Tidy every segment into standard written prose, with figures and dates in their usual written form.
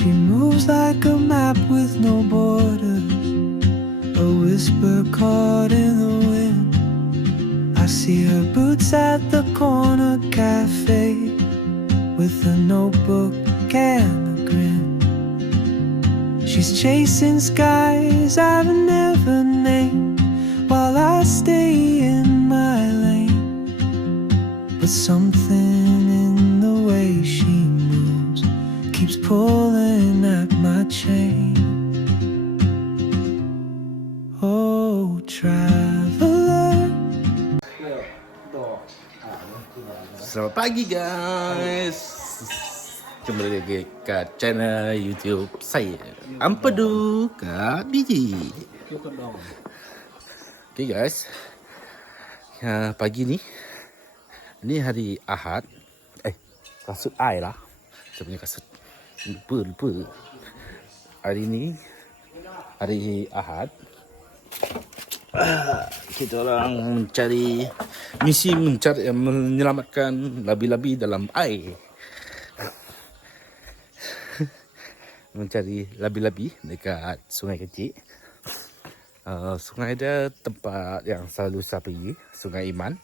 She moves like a map with no borders, a whisper caught in the wind. I see her boots at the corner cafe, with a notebook and a grin. She's chasing skies I've never named, while I stay in my lane. But something in the way she moves keeps pulling at my chain. Oh, traveler. Selamat pagi guys. Kembali lagi ke channel YouTube saya, Ampedu Kak Biji. Okay guys, pagi ni hari Ahad. Kasut I lah, saya punya kasut. Lupa. Hari ni hari Ahad. Kita orang misi menyelamatkan labi-labi dalam air. Mencari labi-labi dekat sungai kecil. Sungai dia tempat yang selalu saya pergi, Sungai Iman.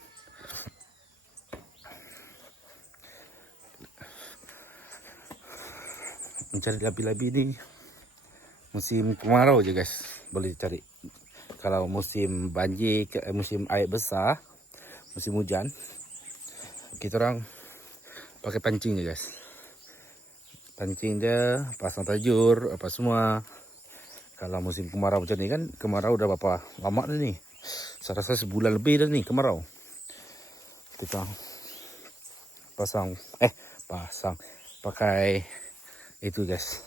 Mencari labi-labi ni musim kemarau je guys, boleh cari. Kalau musim banjir, musim air besar, musim hujan, kita orang pakai pancing je guys. Pancing dia, pasang tajur, apa semua. Kalau musim kemarau macam ni kan, kemarau dah berapa lama dah ni. Saya rasa sebulan lebih dah ni kemarau. Kita pasang pakai itu guys.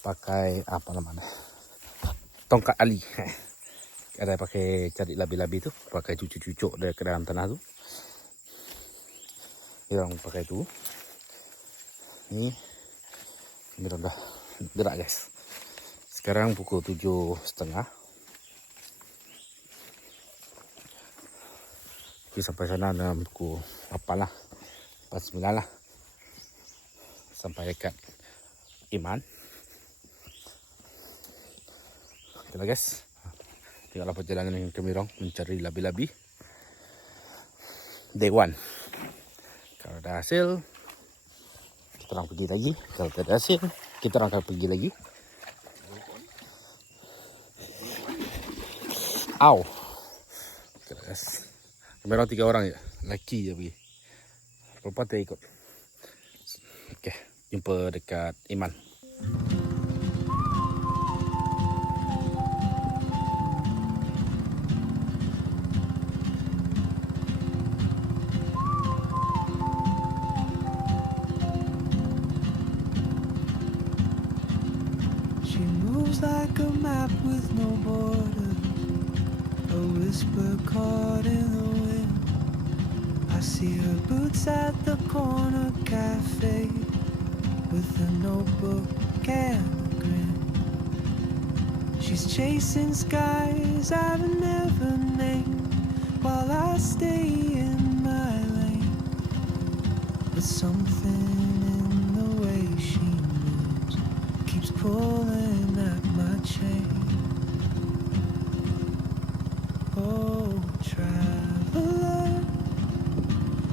Pakai apa namanya? Tongkat ali. Ada pakai cari labi-labi tu, pakai cucuk-cucuk dari ke dalam tanah tu. Dia orang pakai tu. Ni dah gerak guys. Sekarang pukul 7.30. Kita sampai sana dalam pukul 8 lah, 8.9 lah. Sampai dekat Iman. Itulah guys. Tengoklah perjalanan yang kami orang mencari labi-labi. Day 1. Kalau ada hasil, kita orang pergi lagi. Kalau tak ada hasil, kita orang akan pergi lagi. Kami orang 3 orang je. Lelaki je pergi. Perempuan tak ikut. Okay, jumpa dekat Iman. She moves like a map with no borders, a whisper caught in the wind. I see her boots at the corner cafe, with a notebook and a grin. She's chasing skies I've never named, while I stay in my lane. But something in the way she moves keeps pulling at my chain. Oh, traveler,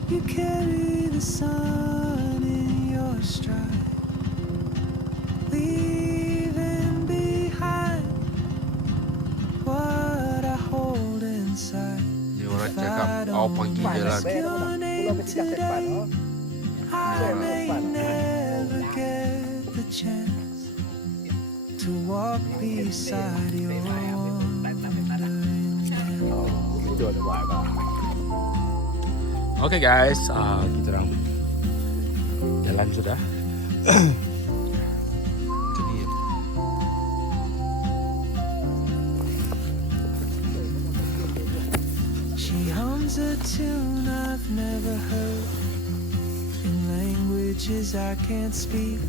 you carry the sun in your stride, leaving behind what I hold inside. Dia orang cakap pagi je lah. I may never get the chance to walk beside your wandering hand. Okay guys, kita orang jalan sudah. Itu dia. She hums a tune I've never heard, in languages I can't speak.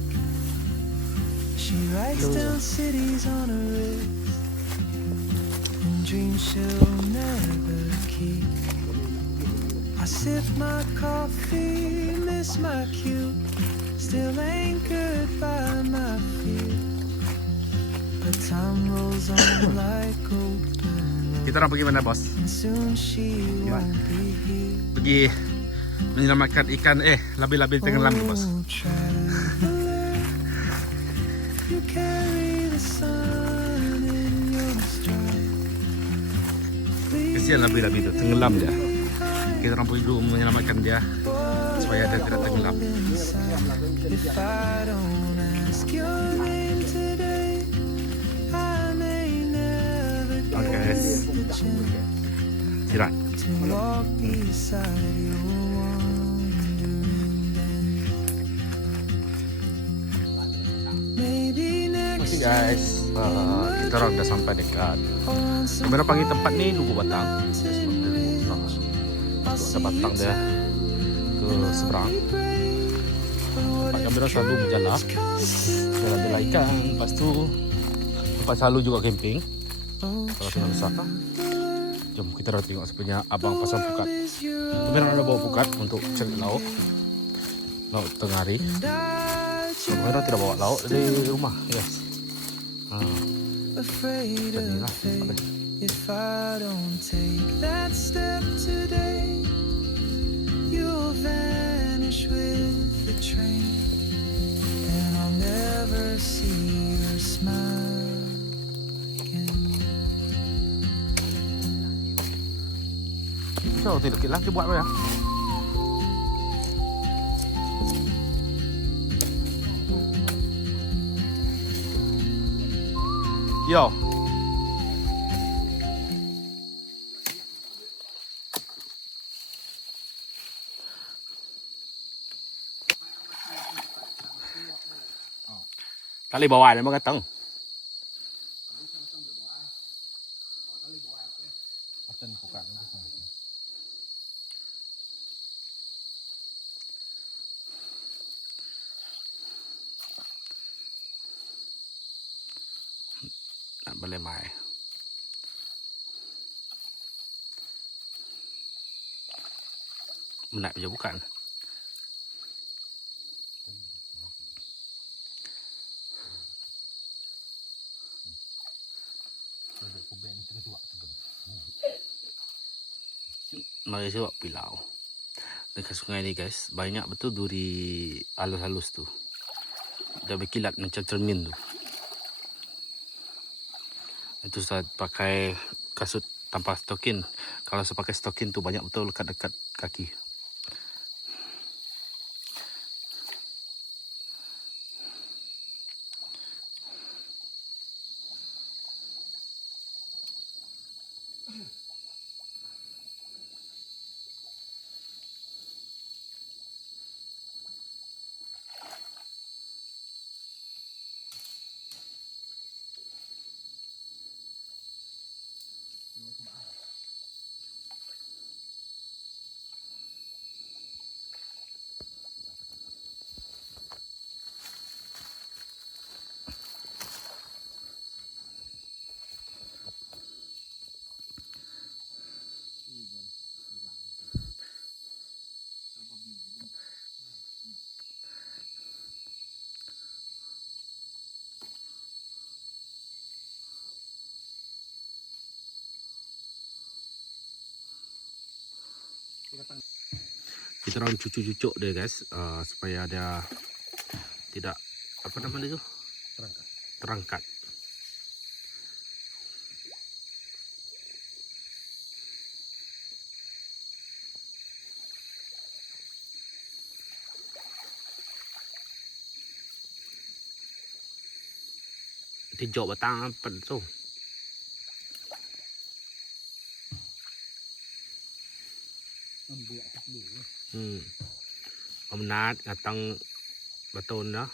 She writes down cities on her wrist, and dreams she'll never keep. I sip my coffee, miss my cue, still anchored by my walls on like open Kita orang pergi mana, bos? and soon she won't be here. Pergi menyelamatkan ikan labi-labi tenggelam tu, bos. Oh, try to live. You carry the sun in your stride. Kesian labi-labi tu tenggelam dia. Kita orang pergi dulu menyelamatkan dia supaya dia tidak tenggelam. If I don't ask your name today, I may never Okay, get guys. the chance Sirat. to walk beside your wandering dance. Maybe next Okay guys, kita orang dah sampai dekat. on some Kamera panggil tempat ni Lugu Batang. Ada batang dia ke seberang. Tempat kamera selalu berjalan. Jalan bela ikan. Lepas tu tempat selalu juga camping. Kalau tengah besar kan. Jom kita dah tengok sebenarnya abang pasang pukat. Kamera ada bawa pukat untuk cari lauk. Lauk tengah hari. Kamera tidak bawa lauk dari rumah, guys. afraid Jadilah of fate. ada. If I don't take that step today, you'll vanish with the train, and I'll never see your smile again. So, tidak kita lagi buat apa ya? Yo. Tali bawah ni mau katang. Nak boleh mai. Menak je bukan. Mari saya buat pilau. Dekat sungai ni guys, banyak betul duri halus-halus tu. Dah berkilat macam cermin tu. Itu saya pakai kasut tanpa stokin. Kalau saya pakai stokin tu banyak betul dekat-dekat kaki. Kita orang cucuk-cucuk dia guys, supaya dia tidak apa nama dia tu? Terangkat. Tijok batang apa tu? Omnat ngatang beton dah.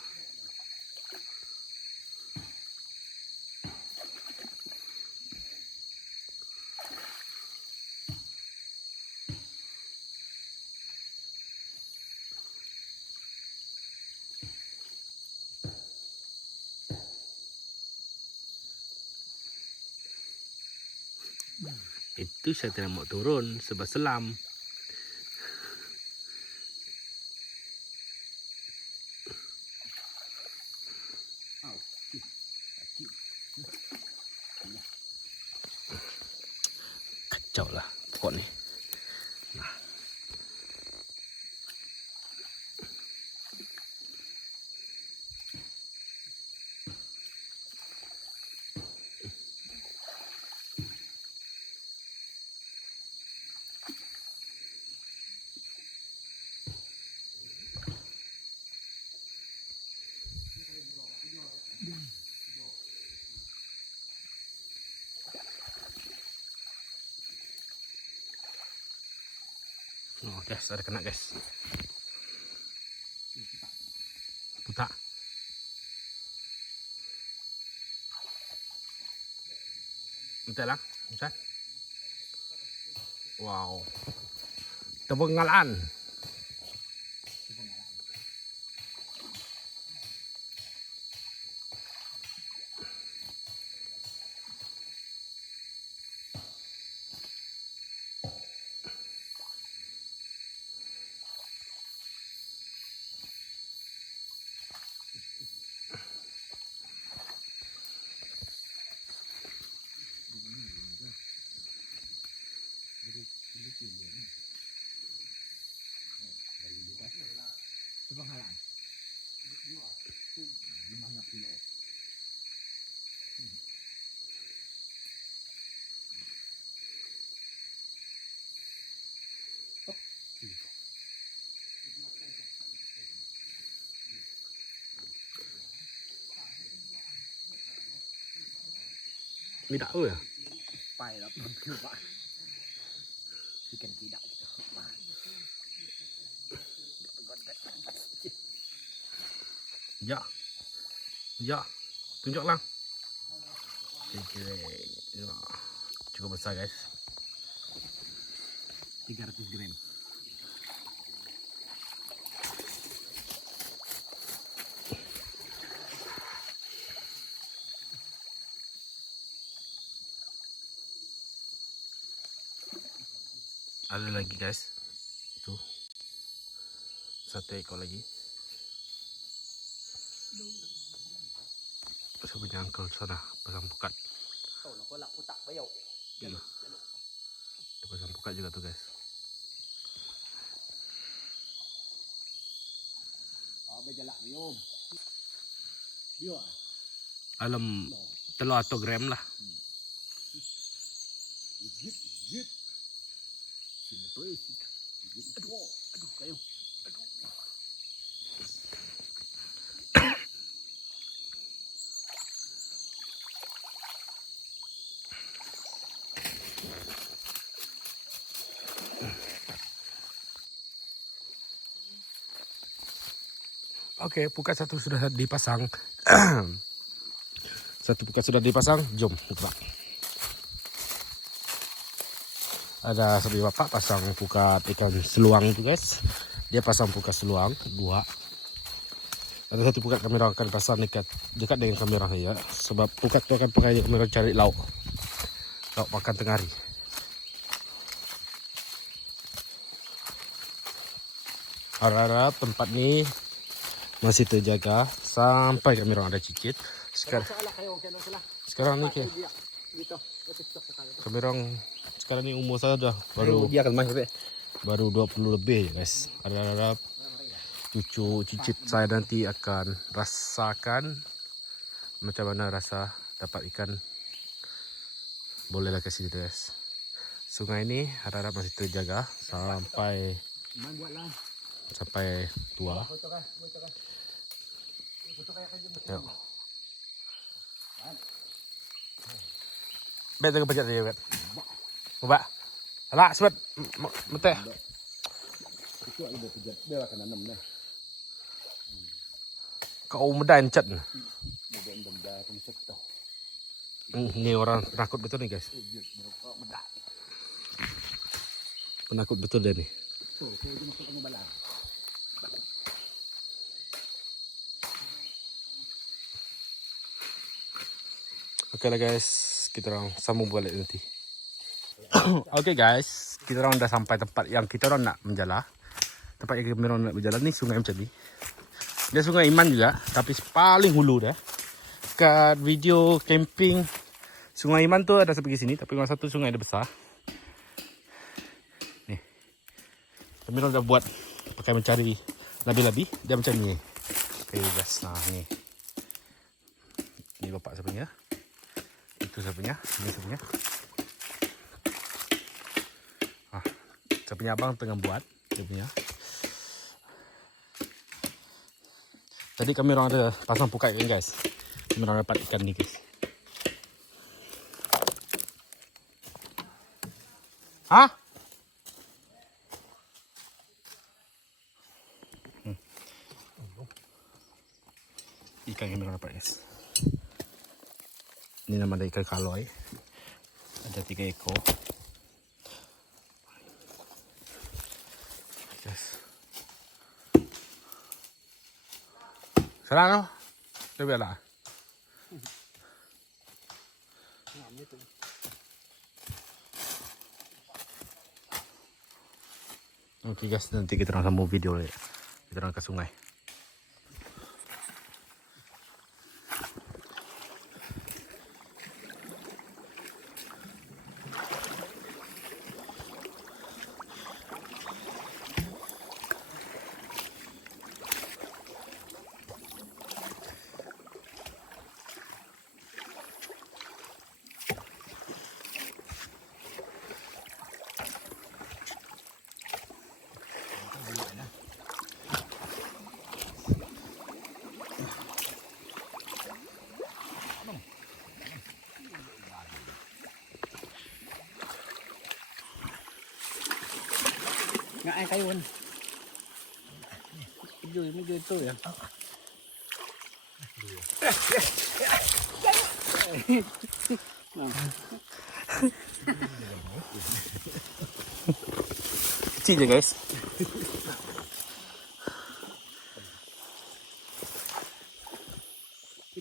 Itu saya tidak mau turun sebab selam. kacau lah pokok ni. Oh guys, ada kena guys. Putak. Betul lah, Ustaz. Wow. Tebengalan. Tidak ya? Pai lah betul pak. Ikan tidak. Ya. Ya. Tunjuk lang. Okay. Cukup besar guys. 300 gram. Ada lagi guys. Tuh. Satu ekor lagi. Saya punya uncle sana pasang pukat. Oh, nak kolak putak bayau. Dia pasang pukat juga tuh guys. Oh, berjalak biom. Bio. Alam telur atau gram lah. Gigit. Sini tu. Aduh, kayu. Aduh. Oke, pukat satu sudah dipasang. Satu pukat sudah dipasang, jom buka. Ada sabi bapak pasang pukat ikan seluang tu guys. Dia pasang pukat seluang dua. Ada satu pukat kamera akan pasang dekat dengan kamera saya. Sebab pukat tu akan pakai kamera cari lauk. Lauk makan tengah hari. Harap tempat ni masih terjaga sampai kamera ada cicit. Sekarang ni ke kamera sekarang ni umur saya dah baru Dia akan main baru 20 lebih guys. Harap cucu cicit saya nanti akan rasakan macam mana rasa dapat ikan. Bolehlah ke sini guys. Sungai ni harap masih terjaga sampai tua. Tengok. Bet jaga pejat dia bet. Mbak. Alah sebab meteh. Itu ada pejat dia akan nanam dah. Kau medan cat. Benda konsep tu. Ni orang penakut betul ni guys. Penakut betul dia ni. Tu, dia masuk ke balang. Okey lah guys, kita orang sambung balik nanti. Okey guys, kita orang dah sampai tempat yang kita orang nak menjala. Tempat yang kita orang nak berjalan ni sungai macam ni. Dia sungai Iman juga, tapi paling hulu dah. Kat video camping Sungai Iman tu ada sampai sini, tapi yang satu sungai dia besar. Kami orang dah buat pakai mencari labi-labi. Dia macam ni. Okay guys, nah ni. Ni bapak saya punya. Itu saya punya. Ini saya punya. Saya punya abang tengah buat. Dia punya. Tadi kami orang ada pasang pukat kan guys. Kami orang dapat ikan ni guys. Hah? Ikan yang kami orang dapat guys. Ini nama dia ikan kaloi. Ada 3 ekor. Guys. Salah no? Dia biarlah. Okey guys, nanti kita orang sambung video dia. Kita orang ke sungai. Ngại ai tay luôn. Rồi mới chơi tôi à. Kecil je guys.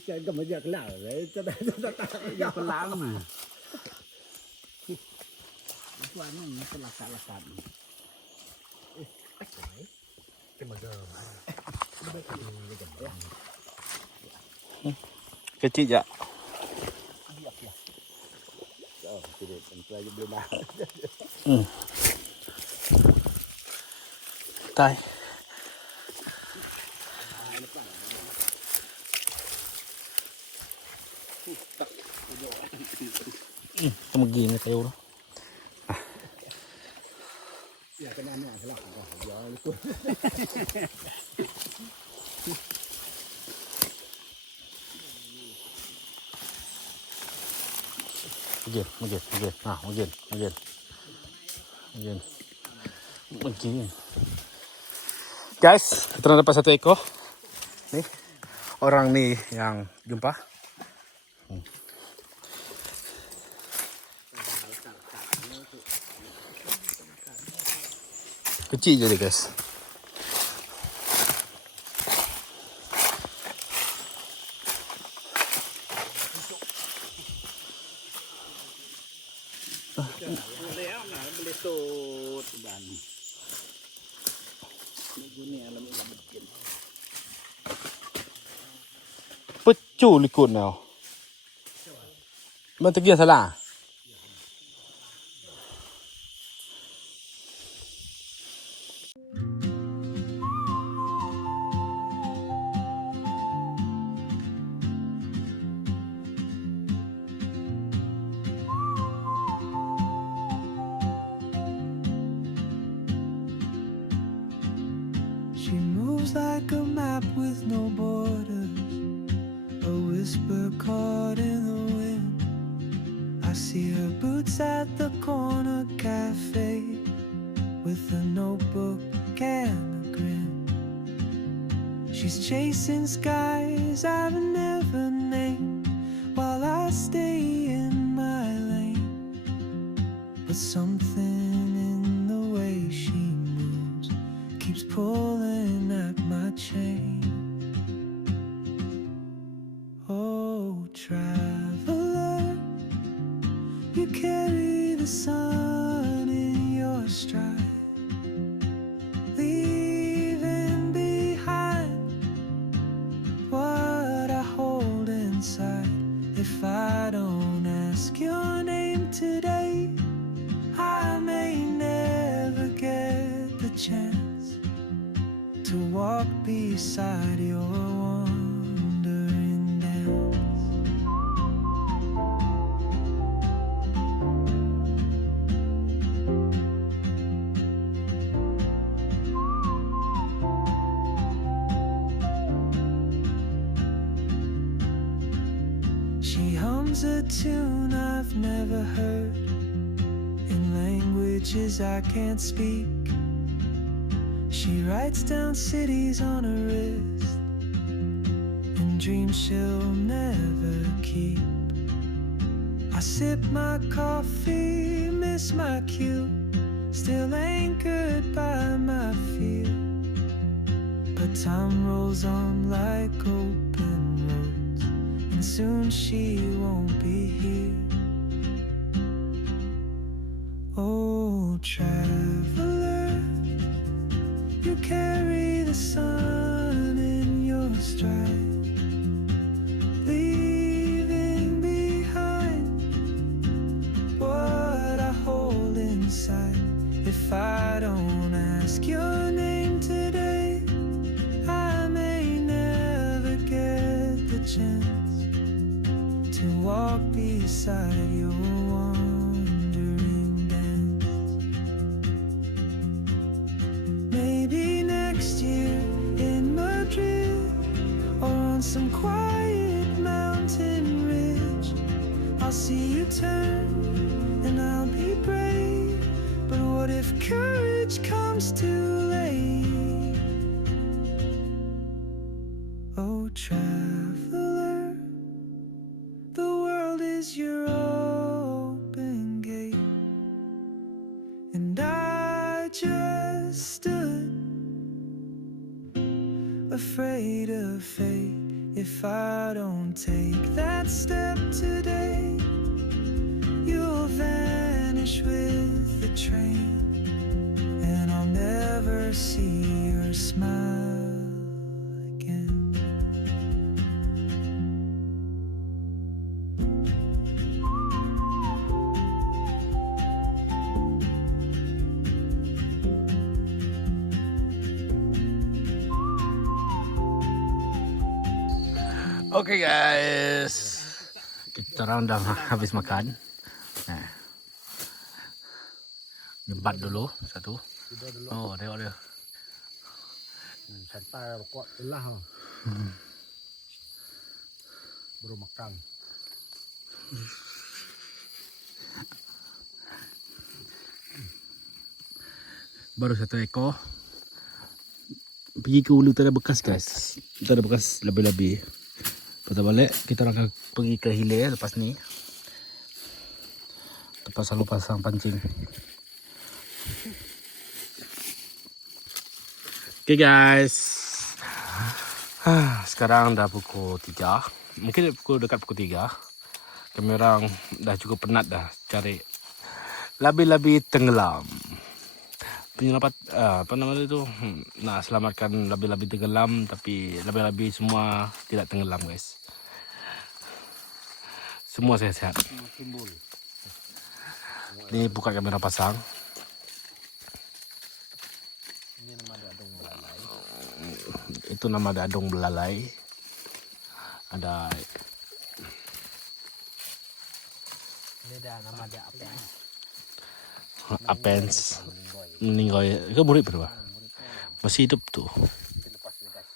Cái cầm giật lảo đấy, ta giật lắm mà. Cái này nó lạt. Kecil je. Tai. Kemegi ni tayo. Ya cái này là gió luôn. Again. Again. Guys, kita dapat 1 ekor. Ni orang ni yang jumpa. Kecil je dia guys. Boleh tut dan. Ni alam bikin. Pecul likut kau. Memang tergias salah. She moves like a map with no borders, a whisper caught in the wind. I see her boots at the corner cafe, with a notebook and a grin. She's chasing skies I've never named, while I stay in my lane. But something in the way she moves keeps pulling at my chain. Oh, traveler, you carry the sun in your stride, leaving behind what I hold inside. If I don't ask your name today, I may never get the chance beside your wandering dance. She hums a tune I've never heard in languages I can't speak. She writes down cities on her wrist and dreams she'll never keep. I sip my coffee, miss my cue, still anchored by my fear. But time rolls on like open roads, and soon she won't be here. Oh, traveler, you carry the sun in your stride, leaving behind what I hold inside. If I don't ask your name today, I may never get the chance to walk beside your wandering dance. Maybe next year in Madrid, or on some quiet mountain ridge, I'll see you turn and I'll be brave. But what if courage comes too late? Oh, traveler, the world is your open gate, and I just stood afraid of fate. If I don't take that step today, you'll vanish with the train, and I'll never see your smile again. Okay guys, kita orang dah habis makan. Nah, nyebat dulu satu. Oh, tengok dia. Sampai kuat belah. Baru makan. Baru satu ekor. Pergi ke Ulu tak ada bekas guys. Tak ada bekas lebih-lebih. Lepas balik kita orang akan pergi ke hilir lepas ni. Tempat selalu pasang pancing. Okay guys. Sekarang dah pukul 3. Mungkin dekat pukul 3. Kami orang dah cukup penat dah cari labi-labi tenggelam. Penyelamat apa nama dia tu, nak selamatkan labi-labi tenggelam, tapi labi-labi semua tidak tenggelam guys. Semua sehat-sehat. Ni buka kamera pasang. Ini nama dadung belalai. Itu nama dadung belalai. Ada. Ini dah nama dia apa? Apens. Meninggal. Ke murid berapa? Masih hidup tu. Lepas ni guys.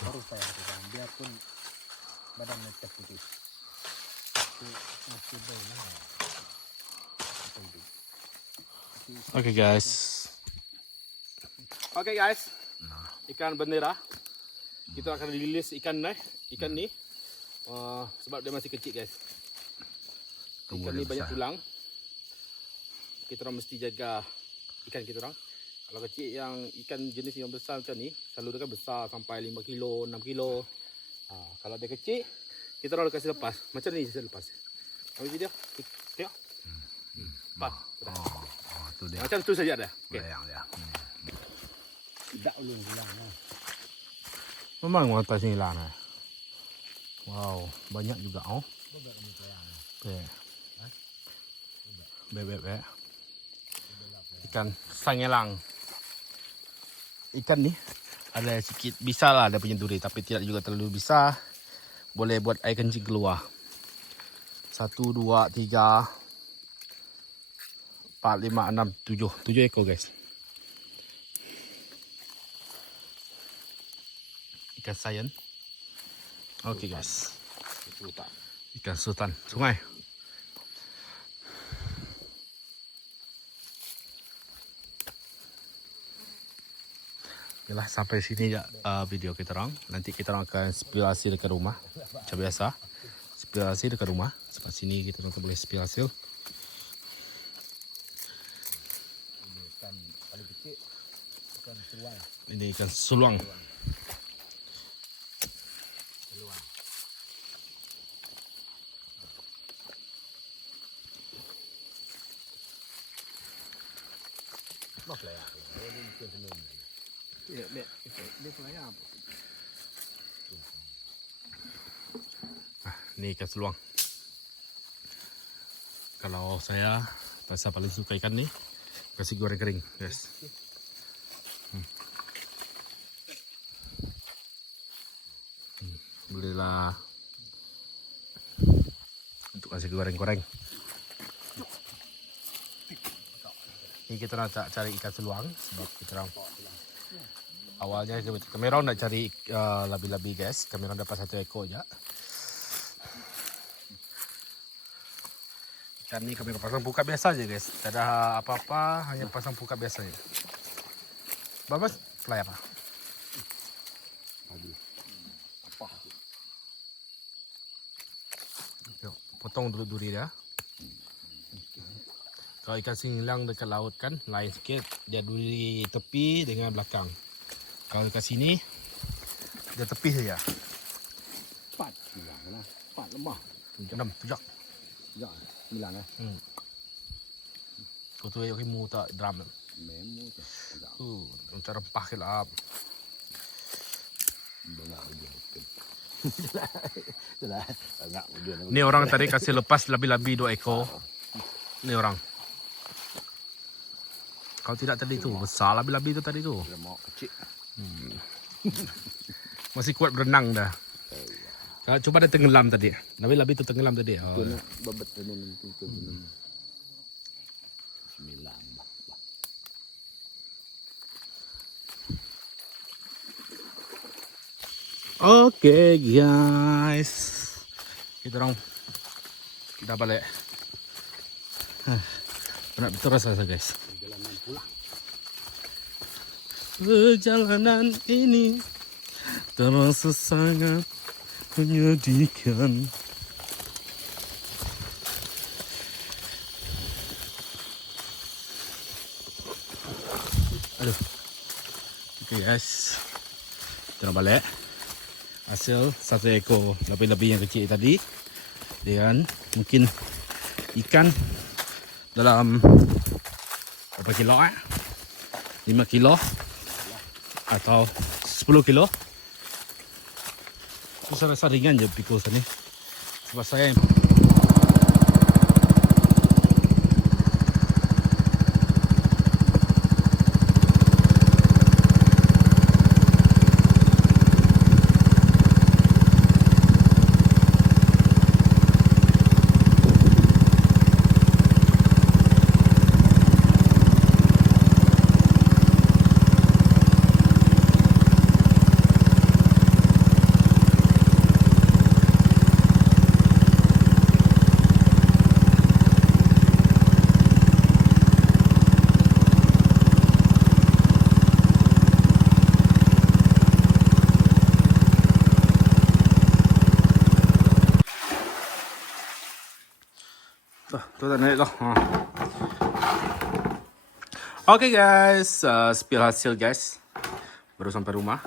Baru saya katakan, biarpun badannya terputih, masih banyak. Okay guys. Okay guys. Ikan bendera. Kita akan rilis ikan ni. Sebab dia masih kecil guys. Ikan ni banyak tulang. Kita orang mesti jaga ikan kita orang. Kalau kecil yang ikan jenis yang besar macam ni, selalu dia kan besar sampai 5 kilo, 6 kilo. Kalau dia kecil, kita orang kasih lepas. Macam ni saya lepas. Ambil video. Tengok. Lepas. Tu dia. Macam tu saja dah. Okay. Tidak ulung pulang. Memang orang atas sini lah. Wow, banyak juga oh. Bek. Bek. Ikan sangelang. Ikan ni ada sikit bisa lah dia punya duri, tapi tidak juga terlalu bisa. Boleh buat air kencing keluar. 1, 2, 3, 4, 5, 6, 7. 7 ekor guys. Ikan sayan. Okey guys. Ikan sultan sungai. Yalah, sampai sini ya video kita orang. Nanti kita orang akan spill hasil dekat rumah. Macam biasa. Spill hasil dekat rumah. Sebab sini kita orang boleh spill hasil. Ikan paling kecil, ikan seruang. Ini ikan suluang. Ni ikan seluang. Kalau saya paling suka ikan ni, kasih goreng kering, guys. Belilah untuk kasih goreng-goreng. Ini kita nak cari ikan seluang sebab kita orang awalnya kami orang nak cari labi-labi guys. Kami orang dapat 1 ekor je. Ikan ni kami pasang pukat biasa je guys. Tak ada apa-apa, hanya pasang pukat biasa je. Berapa fly apa? Apa? Yuk, potong dulu duri dia. Kalau ikan sinilang dekat laut kan lain sikit, dia duri tepi dengan belakang. Kalau dekat sini dia tepi saja. 4 hilang lah. 4 lemah. 6, 7. Ya, 9 lah. Kau tu yang rimu tak drum. Memo tu. Enggak. Macam rempah ke lah. Enggak dia betul. Sudah. Enggak dia. Ni orang tadi kasih lepas labi-labi 2 ekor. Ni orang. Kalau tidak tadi tu besar labi-labi tu tadi tu. Lemak kecil. Masih kuat berenang dah. Cuba dia tenggelam tadi. Labi-labi tu tenggelam tadi. Tu nak babet tenan tu. 9. Okay guys. Kita balik. Penat betul rasa guys. Perjalanan pulang. Perjalanan ini terasa sangat menyedihkan. Aduh. Okay guys. Kita nak balik. Hasil 1 ekor labi-labi yang kecil tadi. Dan mungkin ikan dalam berapa kilo 5 kilo atau 10 kilo. Itu saya rasa ringan je pikul sini. Sebab saya tu dah naik lah. Okay guys, spill hasil guys. Baru sampai rumah.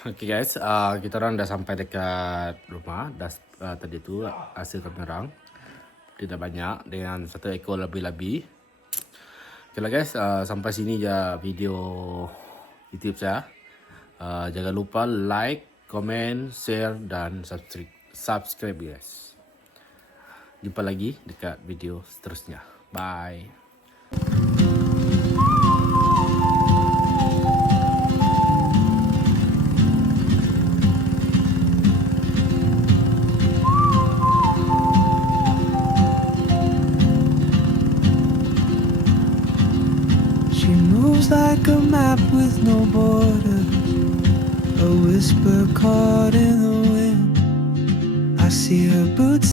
Okay guys, kita orang dah sampai dekat rumah. Tadi tu hasil kami orang tidak banyak dengan 1 ekor labi-labi. Okay lah guys, sampai sini je video YouTube saya. Jangan lupa like, komen, share dan subscribe guys. Jumpa lagi dekat video seterusnya. Bye. She moves like a map with no borders, a whisper caught in the wind. I see her boots